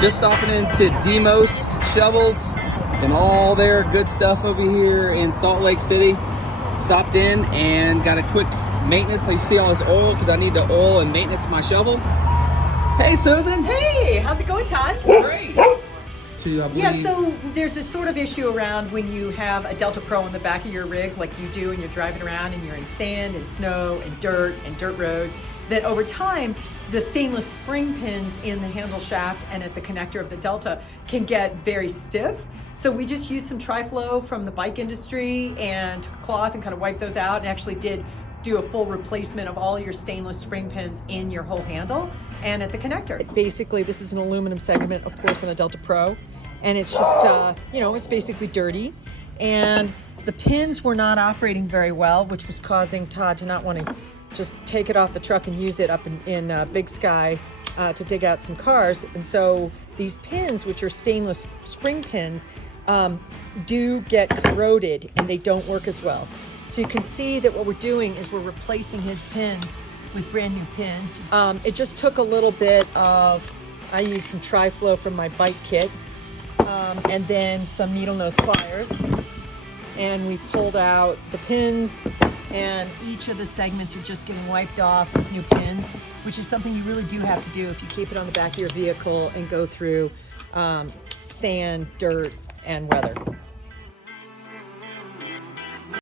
Just stopping into Demos Shovels and all their good stuff over here in Salt Lake City. Stopped in and got a quick maintenance. So you see all this oil because I need to oil and maintenance my shovel. Hey, Susan. Hey, how's it going, Todd? Great. Yeah, so there's this sort of issue around when you have a Delta Pro on the back of your rig like you do and you're driving around and you're in sand and snow and dirt roads, that over time the stainless spring pins in the handle shaft and at the connector of the Delta can get very stiff. So we just used some Tri-Flow from the bike industry and took a cloth and kind of wiped those out and actually did do a full replacement of all your stainless spring pins in your whole handle and at the connector. Basically, this is an aluminum segment, of course, on the Delta Pro, and it's just, it's basically dirty. And the pins were not operating very well, which was causing Todd to not want to just take it off the truck and use it up in Big Sky to dig out some cars. And so these pins, which are stainless spring pins, do get corroded and they don't work as well. So you can see that what we're doing is we're replacing his pins with brand new pins. It just took a little bit of, I used some Tri-Flow from my bike kit, and then some needle nose pliers. And we pulled out the pins, and each of the segments are just getting wiped off with new pins, which is something you really do have to do if you keep it on the back of your vehicle and go through sand, dirt, and weather.